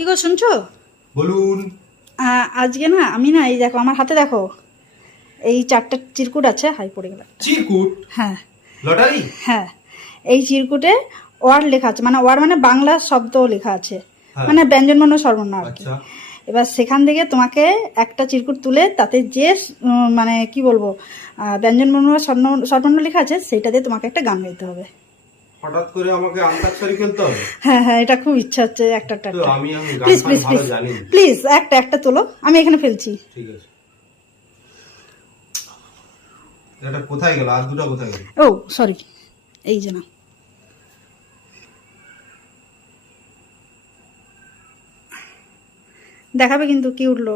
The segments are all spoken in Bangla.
কি গো শুনছো? বলুন। আজকে না আমি না এই দেখো আমার হাতে দেখো এই 4টা চিরকুট আছে। হাই পড়ে গেল। চিরকুট? হ্যাঁ লটারি? হ্যাঁ, এই চিরকুটে ওয়ার্ড লেখা আছে, মানে ওয়ার্ড মানে বাংলা শব্দ লেখা আছে, হ্যাঁ। মানে ব্যঞ্জনবর্ণ স্বরবর্ণ আর কি। আচ্ছা। এবার সেখান থেকে তোমাকে একটা চিরকুট তুলে তাতে যে মানে কি বলবো ব্যঞ্জনবর্ণ বা স্বরবর্ণ লেখা আছে সেইটা দিয়ে তোমাকে একটা গান গাইতে হবে। হঠাৎ করে আমাকে আন্তাক্ষরী খেলতে হবে? হ্যাঁ হ্যাঁ, এটা খুব ইচ্ছা হচ্ছে। একটা তো আমি গান প্লিজ ফান প্লিজ ভালো প্লিজ জানি না। প্লিজ একটা তোলো, আমি এখানে ফেলছি। ঠিক আছে। এটা কোথায় গেল? আর দুটো কোথায় গেল? ও সরি, এই যে না, দেখাবে কিন্তু কি উঠলো।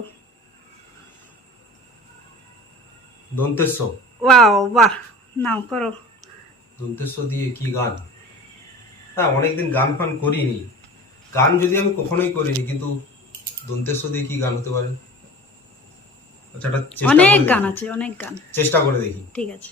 দন্তেশ্ব। ওয়াও, বাহ, নাও করো। দন্তেশ্ব দিয়ে কি গান? হ্যাঁ, অনেকদিন গান ফান করিনি। গান যদি আমি কখনোই করিনি, কিন্তু দন্তেশ্ব দিয়ে কি গান হতে পারে? আচ্ছা, এটা চেষ্টা অনেক করে গান দেখি। আছে, অনেক গান। চেষ্টা করে দেখি। ঠিক আছে।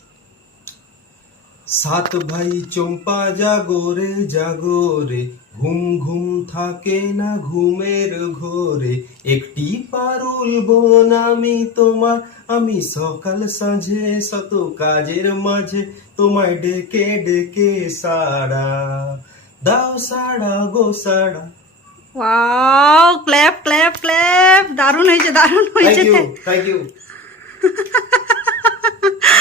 সাত ভাই চম্পা জাগরে জাগরে, ঘুম ঘুম থাকে না ঘুমের ঘোরে, একটি পারুল বোন আমি তোমার, আমি সকাল সাঁঝে শত কাজের মাঝে তোমায় ডেকে ডেকে সাড়া দাও, সাড়া গো সাড়া। ওয়াও, ক্ল্যাপ ক্ল্যাপ ক্ল্যাপ, দারুণ হয়েছে, দারুণ থ্যাংক হয়েছে। You, thank you.